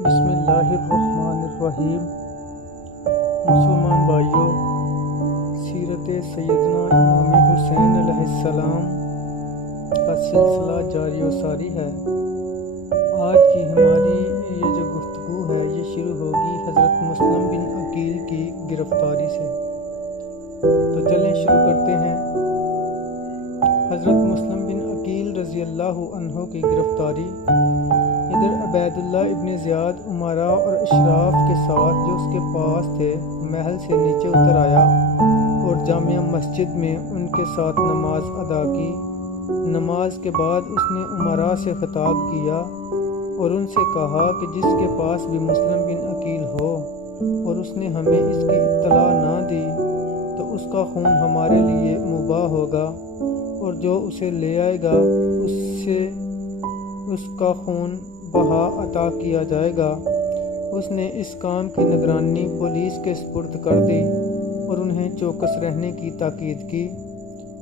بسم اللہ الرحمن الرحیم۔ مسلمان بھائیوں، سیرت سیدنا امام حسین علیہ السلام کا سلسلہ جاری و ساری ہے۔ آج کی ہماری یہ جو گفتگو ہے یہ شروع ہوگی حضرت مسلم بن عقیل کی گرفتاری سے۔ تو چلیں شروع کرتے ہیں۔ حضرت مسلم بن عقیل رضی اللہ عنہ کی گرفتاری۔ ادھر عبید اللہ ابن زیاد امراء اور اشراف کے ساتھ جو اس کے پاس تھے محل سے نیچے اتر آیا اور جامع مسجد میں ان کے ساتھ نماز ادا کی۔ نماز کے بعد اس نے امراء سے خطاب کیا اور ان سے کہا کہ جس کے پاس بھی مسلم بن عقیل ہو اور اس نے ہمیں اس کی اطلاع نہ دی تو اس کا خون ہمارے لیے مباح ہوگا، اور جو اسے لے آئے گا اس سے اس کا خون بہا عطا کیا جائے گا۔ اس نے اس کام کی نگرانی پولیس کے سپرد کر دی اور انہیں چوکس رہنے کی تاکید کی۔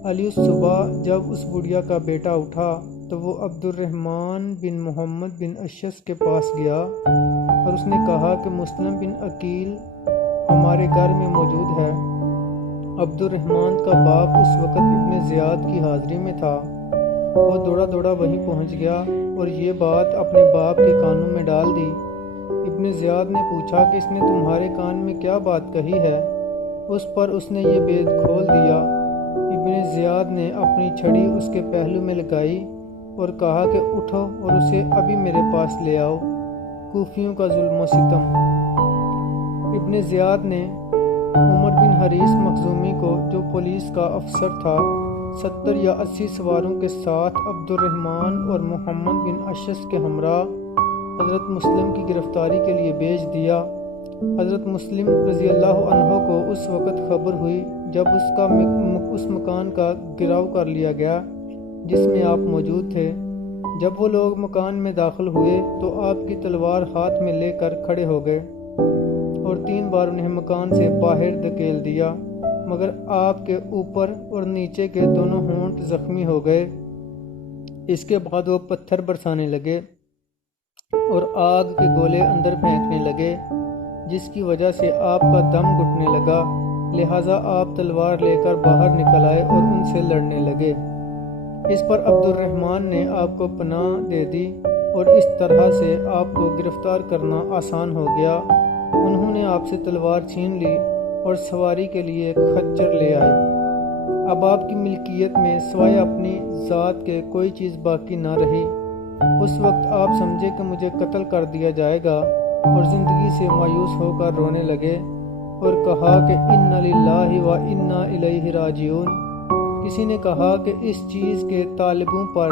علی صبح جب اس بڑھیا کا بیٹا اٹھا تو وہ عبد الرحمن بن محمد بن اشس کے پاس گیا اور اس نے کہا کہ مسلم بن عقیل ہمارے گھر میں موجود ہے۔ عبد الرحمن کا باپ اس وقت ابن زیاد کی حاضری میں تھا۔ وہ دوڑا دوڑا وہیں پہنچ گیا اور یہ بات اپنے باپ کے کانوں میں ڈال دی۔ ابن زیاد نے پوچھا کہ اس نے تمہارے کان میں کیا بات کہی ہے؟ اس پر اس نے یہ بید کھول دیا۔ ابن زیاد نے اپنی چھڑی اس کے پہلو میں لگائی اور کہا کہ اٹھو اور اسے ابھی میرے پاس لے آؤ۔ کوفیوں کا ظلم و ستم۔ ابن زیاد نے عمر بن حریث مخزومی کو، جو پولیس کا افسر تھا، 70 یا 80 سواروں کے ساتھ عبد الرحمن اور محمد بن اشس کے ہمراہ حضرت مسلم کی گرفتاری کے لیے بھیج دیا۔ حضرت مسلم رضی اللہ عنہ کو اس وقت خبر ہوئی جب اس مکان کا گھراؤ کر لیا گیا جس میں آپ موجود تھے۔ جب وہ لوگ مکان میں داخل ہوئے تو آپ کی تلوار ہاتھ میں لے کر کھڑے ہو گئے اور 3 بار انہیں مکان سے باہر دھکیل دیا، مگر آپ کے اوپر اور نیچے کے دونوں ہونٹ زخمی ہو گئے۔ اس کے بعد وہ پتھر برسانے لگے اور آگ کے گولے اندر پھینکنے لگے، جس کی وجہ سے آپ کا دم گھٹنے لگا، لہٰذا آپ تلوار لے کر باہر نکل آئے اور ان سے لڑنے لگے۔ اس پر عبد الرحمن نے آپ کو پناہ دے دی اور اس طرح سے آپ کو گرفتار کرنا آسان ہو گیا۔ انہوں نے آپ سے تلوار چھین لی اور سواری کے لیے ایک خچر لے آئے۔ اب آپ کی ملکیت میں سوائے اپنی ذات کے کوئی چیز باقی نہ رہی۔ اس وقت آپ سمجھے کہ مجھے قتل کر دیا جائے گا اور زندگی سے مایوس ہو کر رونے لگے اور کہا کہ انا للہ و انا الیہ راجعون۔ کسی نے کہا کہ اس چیز کے طالبوں پر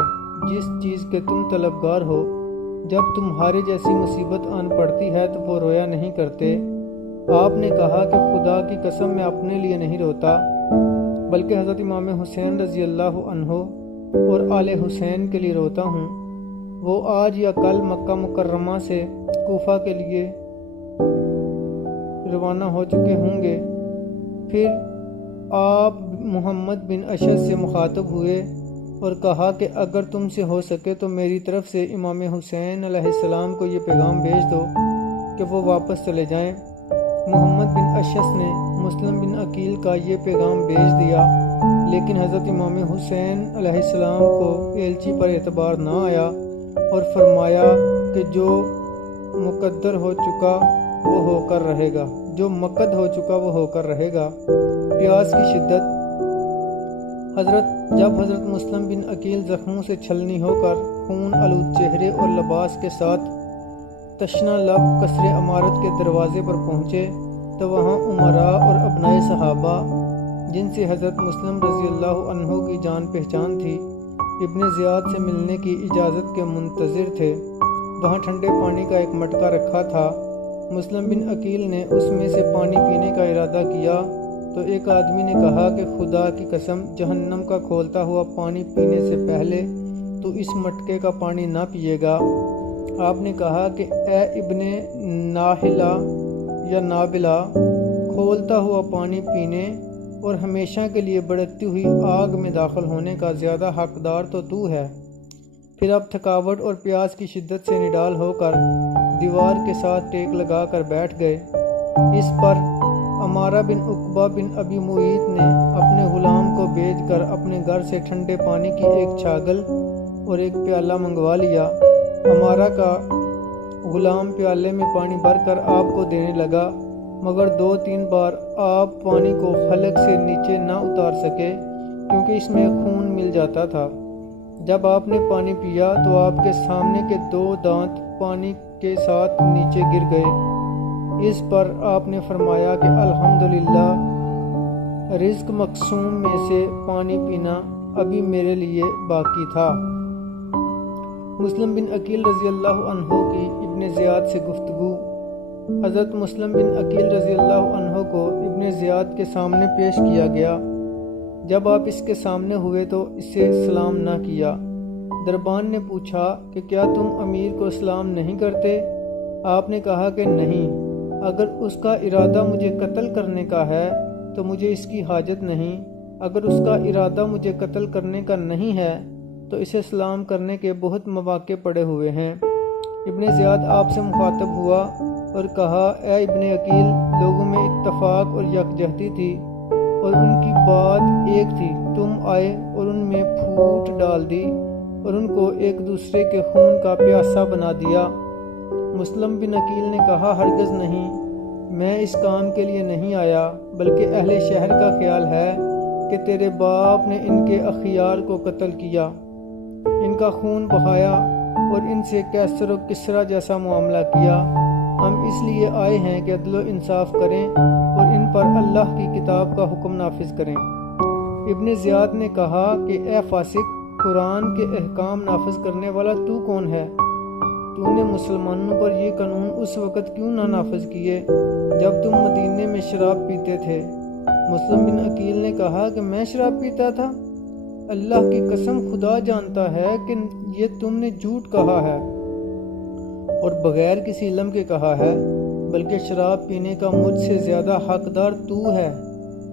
جس چیز کے تم طلبگار ہو، جب تمہارے جیسی مصیبت آن پڑتی ہے تو وہ رویا نہیں کرتے۔ آپ نے کہا کہ خدا کی قسم میں اپنے لیے نہیں روتا، بلکہ حضرت امام حسین رضی اللہ عنہ اور آل حسین کے لیے روتا ہوں۔ وہ آج یا کل مکہ مکرمہ سے کوفہ کے لیے روانہ ہو چکے ہوں گے۔ پھر آپ محمد بن اشس سے مخاطب ہوئے اور کہا کہ اگر تم سے ہو سکے تو میری طرف سے امام حسین علیہ السلام کو یہ پیغام بھیج دو کہ وہ واپس چلے جائیں۔ محمد بن اشس نے مسلم بن عقیل کا یہ پیغام بھیج دیا، لیکن حضرت امام حسین علیہ السلام کو ایلچی پر اعتبار نہ آیا اور فرمایا کہ جو مقدر ہو چکا وہ ہو کر رہے گا، جو مقد ہو چکا وہ ہو کر رہے گا۔ پیاس کی شدت۔ جب حضرت مسلم بن عقیل زخموں سے چھلنی ہو کر خون آلود چہرے اور لباس کے ساتھ تشنہ لب قصر عمارت کے دروازے پر پہنچے تو وہاں امراء اور ابنائے صحابہ، جن سے حضرت مسلم رضی اللہ عنہ کی جان پہچان تھی، ابن زیاد سے ملنے کی اجازت کے منتظر تھے۔ وہاں ٹھنڈے پانی کا ایک مٹکا رکھا تھا۔ مسلم بن عقیل نے اس میں سے پانی پینے کا ارادہ کیا تو ایک آدمی نے کہا کہ خدا کی قسم، جہنم کا کھولتا ہوا پانی پینے سے پہلے تو اس مٹکے کا پانی نہ پیے گا۔ آپ نے کہا کہ اے ابن ناہلہ یا نابلہ، کھولتا ہوا پانی پینے اور ہمیشہ کے لیے بڑھتی ہوئی آگ میں داخل ہونے کا زیادہ حقدار تو ہے۔ پھر اب تھکاوٹ اور پیاس کی شدت سے نڈال ہو کر دیوار دیوار کے ساتھ ٹیک لگا کر بیٹھ گئے۔ اس پر عمارہ بن عقبہ بن ابی معیط نے اپنے غلام کو بھیج کر اپنے گھر سے ٹھنڈے پانی کی ایک چھاگل اور ایک پیالہ منگوا لیا۔ عمارہ کا غلام پیالے میں پانی بھر کر آپ کو دینے لگا، مگر 2-3 بار آپ پانی کو حلق سے نیچے نہ اتار سکے کیونکہ اس میں خون مل جاتا تھا۔ جب آپ نے پانی پیا تو آپ کے سامنے کے 2 دانت پانی کے ساتھ نیچے گر گئے۔ اس پر آپ نے فرمایا کہ الحمدللہ، رزق مقسوم میں سے پانی پینا ابھی میرے لیے باقی تھا۔ مسلم بن عقیل رضی اللہ عنہ کی ابن زیاد سے گفتگو۔ حضرت مسلم بن عقیل رضی اللہ عنہ کو ابن زیاد کے سامنے پیش کیا گیا۔ جب آپ اس کے سامنے ہوئے تو اسے سلام نہ کیا۔ دربان نے پوچھا کہ کیا تم امیر کو سلام نہیں کرتے؟ آپ نے کہا کہ نہیں، اگر اس کا ارادہ مجھے قتل کرنے کا ہے تو مجھے اس کی حاجت نہیں، اگر اس کا ارادہ مجھے قتل کرنے کا نہیں ہے تو اسے سلام کرنے کے بہت مواقع پڑے ہوئے ہیں۔ ابن زیاد آپ سے مخاطب ہوا اور کہا، اے ابن عقیل، لوگوں میں اتفاق اور یکجہتی تھی اور ان کی بات ایک تھی، تم آئے اور ان میں پھوٹ ڈال دی اور ان کو ایک دوسرے کے خون کا پیاسا بنا دیا۔ مسلم بن عقیل نے کہا، ہرگز نہیں، میں اس کام کے لیے نہیں آیا، بلکہ اہل شہر کا خیال ہے کہ تیرے باپ نے ان کے اخیار کو قتل کیا، ان کا خون بہایا اور ان سے کیسر و کسرا جیسا معاملہ کیا۔ ہم اس لیے آئے ہیں کہ عدل و انصاف کریں اور ان پر اللہ کی کتاب کا حکم نافذ کریں۔ ابن زیاد نے کہا کہ اے فاسق، قرآن کے احکام نافذ کرنے والا تو کون ہے؟ تو نے مسلمانوں پر یہ قانون اس وقت کیوں نہ نافذ کیے جب تم مدینے میں شراب پیتے تھے؟ مسلم بن عقیل نے کہا کہ میں شراب پیتا تھا؟ اللہ کی قسم، خدا جانتا ہے کہ یہ تم نے جھوٹ کہا ہے اور بغیر کسی علم کے کہا ہے، بلکہ شراب پینے کا مجھ سے زیادہ حقدار تو ہے،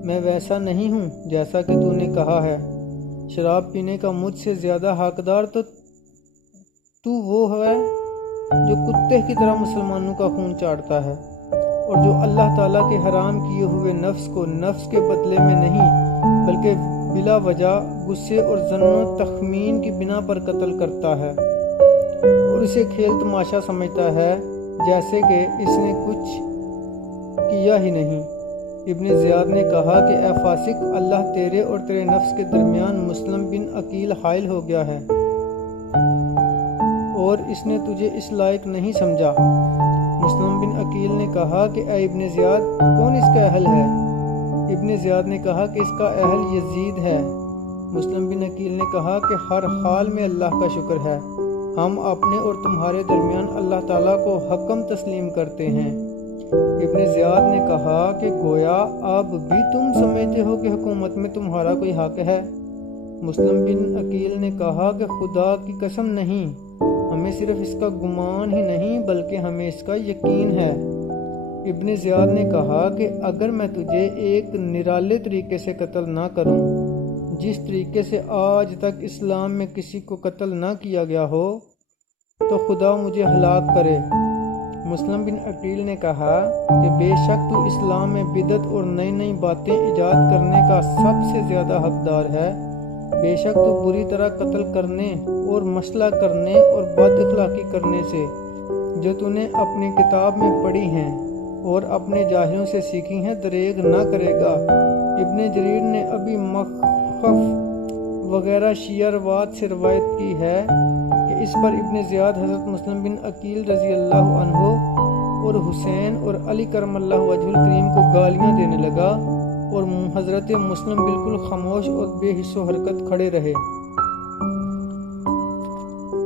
میں ویسا نہیں ہوں جیسا کہ تو نے کہا ہے۔ شراب پینے کا مجھ سے زیادہ حقدار تو وہ ہے جو کتے کی طرح مسلمانوں کا خون چاٹتا ہے اور جو اللہ تعالیٰ کے حرام کیے ہوئے نفس کو نفس کے بدلے میں نہیں بلکہ بلا وجہ غصے اور ظن و تخمین کی بنا پر قتل کرتا ہے اور اسے کھیل تماشا سمجھتا ہے جیسے کہ اس نے کچھ کیا ہی نہیں۔ ابن زیاد نے کہا کہ اے فاسق، اللہ تیرے اور تیرے نفس کے درمیان مسلم بن عقیل حائل ہو گیا ہے اور اس نے تجھے اس لائق نہیں سمجھا۔ مسلم بن عقیل نے کہا کہ اے ابن زیاد، کون اس کا اہل ہے؟ ابن زیاد نے کہا کہ اس کا اہل یزید ہے۔ مسلم بن عقیل نے کہا کہ ہر حال میں اللہ کا شکر ہے، ہم اپنے اور تمہارے درمیان اللہ تعالیٰ کو حکم تسلیم کرتے ہیں۔ ابن زیاد نے کہا کہ گویا اب بھی تم سمجھتے ہو کہ حکومت میں تمہارا کوئی حق ہے؟ مسلم بن عقیل نے کہا کہ خدا کی قسم نہیں، ہمیں صرف اس کا گمان ہی نہیں بلکہ ہمیں اس کا یقین ہے۔ ابن زیاد نے کہا کہ اگر میں تجھے ایک نرالے طریقے سے قتل نہ کروں، جس طریقے سے آج تک اسلام میں کسی کو قتل نہ کیا گیا ہو، تو خدا مجھے ہلاک کرے۔ مسلم بن عقیل نے کہا کہ بے شک تو اسلام میں بدعت اور نئی نئی باتیں ایجاد کرنے کا سب سے زیادہ حقدار ہے۔ بے شک تو بری طرح قتل کرنے اور مسئلہ کرنے اور بد اخلاقی کرنے سے جو تو نے اپنی کتاب میں پڑھی ہیں اور اپنے جاہلوں سے سیکھی ہیں دریغ نہ کرے گا۔ ابن جریر نے ابھی مخفف وغیرہ شیعہ روات سے روایت کی ہے کہ اس پر ابن زیاد حضرت مسلم بن عقیل رضی اللہ عنہ اور حسین اور علی کرم اللہ وجہ الکریم کو گالیاں دینے لگا اور حضرت مسلم بالکل خاموش اور بے حس و حرکت کھڑے رہے۔